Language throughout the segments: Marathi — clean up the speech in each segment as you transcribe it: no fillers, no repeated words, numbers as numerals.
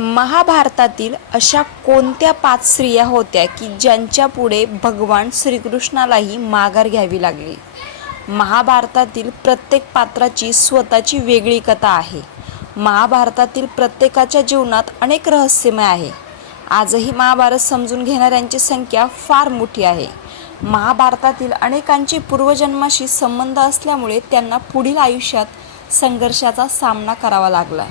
महाभारतातील अशा कोणत्या 5 स्त्रिया होत्या की ज्यांच्या पुढे भगवान श्रीकृष्णालाही माघार घ्यावी लागली? महाभारतातील प्रत्येक पात्राची स्वतःची वेगळी कथा आहे. महाभारतातील प्रत्येकाच्या जीवनात अनेक रहस्यमय आहे. आजही महाभारत समजून घेणाऱ्यांची संख्या फार मोठी आहे. महाभारतातील अनेकांचे पूर्वजन्माशी संबंध असल्यामुळे त्यांना पुढील आयुष्यात संघर्षाचा सामना करावा लागला.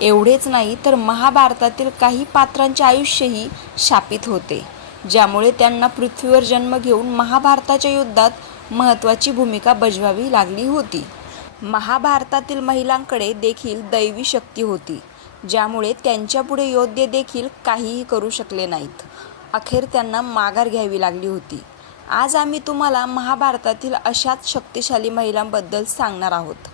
एवढेच नाही तर महाभारतातील काही पात्रांचे आयुष्यही शापित होते, ज्यामुळे त्यांना पृथ्वीवर जन्म घेऊन महाभारताच्या युद्धात महत्त्वाची भूमिका बजावावी लागली होती. महाभारतातील महिलांकडे देखील दैवी शक्ती होती, ज्यामुळे त्यांच्यापुढे योद्धे देखील काहीही करू शकले नाहीत. अखेर त्यांना माघार घ्यावी लागली होती. आज आम्ही तुम्हाला महाभारतातील अशाच शक्तिशाली महिलांबद्दल सांगणार आहोत,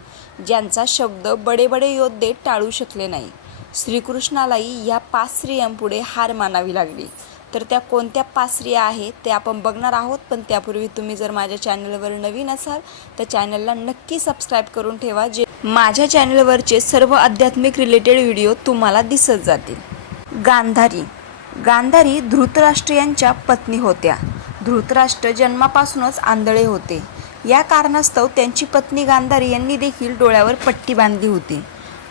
ज्यांचा शब्द बडे बडे योद्धे टाळू शकले नाही. श्रीकृष्णालाही या 5 स्त्रियांपुढे हार मानावी लागली. तर त्या कोणत्या 5 स्त्रिया आहेत ते आपण बघणार आहोत. पण त्यापूर्वी तुम्ही जर माझ्या चॅनलवर नवीन असाल तर चॅनलला नक्की सबस्क्राईब करून ठेवा, जे माझ्या चॅनलवरचे सर्व आध्यात्मिक रिलेटेड व्हिडिओ तुम्हाला दिसत जातील. गांधारी धृतराष्ट्र यांच्या पत्नी होत्या. धृतराष्ट्र जन्मापासूनच आंधळे होते. या कारणास्तव त्यांची पत्नी गांधारी यांनी देखील डोळ्यावर पट्टी बांधली होती.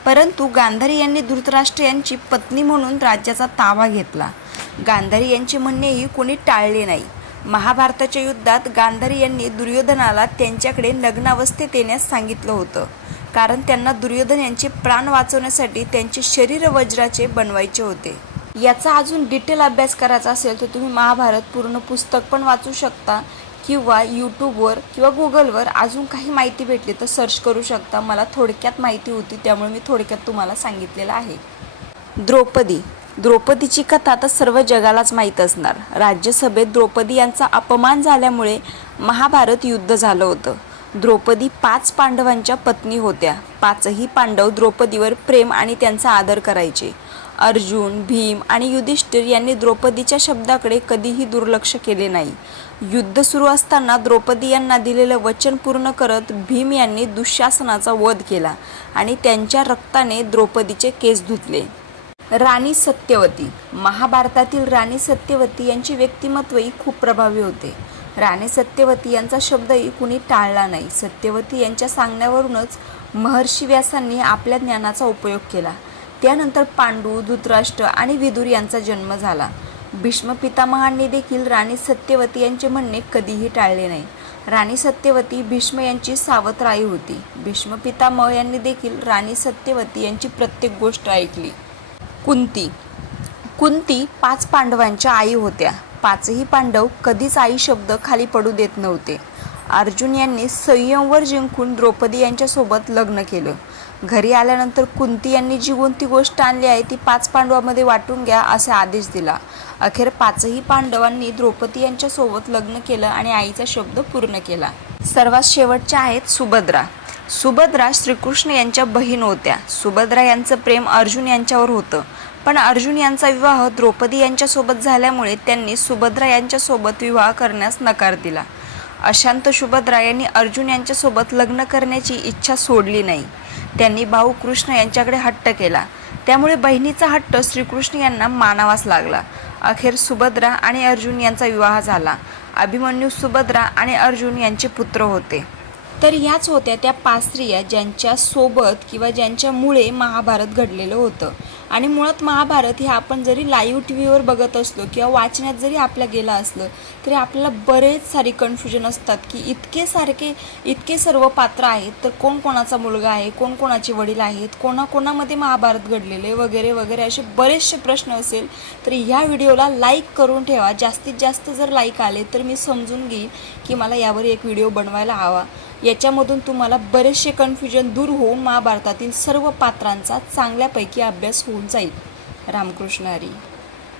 परंतु गांधारी यांनी धृतराष्ट्र यांची पत्नी म्हणून राज्याचा ताबा घेतला. गांधारी यांचे म्हणणेही कोणी टाळले नाही. महाभारताच्या युद्धात गांधारी यांनी दुर्योधनाला त्यांच्याकडे नग्न अवस्थेत येण्यास सांगितलं होतं, कारण त्यांना दुर्योधन यांचे प्राण वाचवण्यासाठी त्यांचे शरीर वज्राचे बनवायचे होते. याचा अजून डिटेल अभ्यास करायचा असेल तर तुम्ही महाभारत पूर्ण पुस्तक पण वाचू शकता, किंवा यूट्यूबवर किंवा गुगलवर अजून काही माहिती भेटली तर सर्च करू शकता. मला थोडक्यात माहिती होती, त्यामुळे मी थोडक्यात तुम्हाला सांगितलेलं आहे. द्रौपदीची कथा तर सर्व जगालाच माहीत असणार. राज्यसभेत द्रौपदी यांचा अपमान झाल्यामुळे महाभारत युद्ध झालं होतं. द्रौपदी 5 पांडवांच्या पत्नी होत्या. 5ही पांडव द्रौपदीवर प्रेम आणि त्यांचा आदर करायचे. अर्जुन, भीम आणि युधिष्ठिर यांनी द्रौपदीच्या शब्दाकडे कधीही दुर्लक्ष केले नाही. युद्ध सुरू असताना द्रौपदी यांना दिलेलं वचन पूर्ण करत भीम यांनी दुःशासनाचा वध केला आणि त्यांच्या रक्ताने द्रौपदीचे केस धुतले. राणी सत्यवती. महाभारतातील राणी सत्यवती यांचे व्यक्तिमत्वही खूप प्रभावी होते. राणी सत्यवती यांचा शब्दही कुणी टाळला नाही. सत्यवती यांच्या सांगण्यावरूनच महर्षी व्यासांनी आपल्या ज्ञानाचा उपयोग केला. त्यानंतर पांडू, धृतराष्ट्र आणि विदुर यांचा जन्म झाला. भीष्म पितामहांनी देखील राणी सत्यवती यांचे म्हणणे कधीही टाळले नाही. राणी सत्यवती भीष्म यांची सावत्र आई होती. भीष्म पितामह यांनी देखील राणी सत्यवती यांची प्रत्येक गोष्ट ऐकली. कुंती 5 पांडवांच्या आई होत्या. 5ही पांडव कधीच आई शब्द खाली पडू देत नव्हते. अर्जुन यांनी संयमवर जिंकून द्रौपदी यांच्यासोबत लग्न केलं. घरी आल्यानंतर कुंती यांनी जी कोणती गोष्ट आणली आहे ती 5 पांडवांमध्ये वाटून घ्या असा आदेश दिला. अखेर 5ही पांडवांनी द्रौपदी यांच्यासोबत लग्न केलं आणि आईचा शब्द पूर्ण केला. सर्वात शेवटच्या आहेत सुभद्रा श्रीकृष्ण यांच्या बहीण होत्या. सुभद्रा यांचं प्रेम अर्जुन यांच्यावर होतं, पण अर्जुन यांचा विवाह द्रौपदी यांच्यासोबत झाल्यामुळे त्यांनी सुभद्रा यांच्यासोबत विवाह करण्यास नकार दिला. अशांत सुभद्रा यांनी अर्जुन यांच्यासोबत लग्न करण्याची इच्छा सोडली नाही. त्यांनी भाऊ कृष्ण यांच्याकडे हट्ट केला, त्यामुळे बहिणीचा हट्ट श्रीकृष्ण यांना मानावाच लागला. अखेर सुभद्रा आणि अर्जुन यांचा विवाह झाला. अभिमन्यू, सुभद्रा आणि अर्जुन यांचे पुत्र होते. तर ह्याच होत्या त्या 5 स्त्रिया ज्यांच्या सोबत किंवा ज्यांच्यामुळे महाभारत घडलेलं होतं. आणि मुळात महाभारत हे आपण जरी लाईव्ह टी व्हीवर बघत असलो किंवा वाचण्यात जरी आपल्या गेलं असलं तरी आपल्याला बरेच सारी कन्फ्युजन असतात की इतके सर्व पात्र आहेत, तर कोण कोणाचा मुलगा आहे, कोण कोणाचे वडील आहेत, कोणाकोणामध्ये महाभारत घडलेले वगैरे वगैरे असे बरेचसे प्रश्न असेल. तर ह्या व्हिडिओला लाईक करून ठेवा. जास्तीत जास्त जर लाईक आले तर मी समजून घेईन की मला यावर एक व्हिडिओ बनवायला हवा. याच्यामधून तुम्हाला बरेचसे कन्फ्युजन दूर होऊन महाभारतातील सर्व पात्रांचा चांगल्यापैकी अभ्यास होऊन जाईल. रामकृष्ण हरी.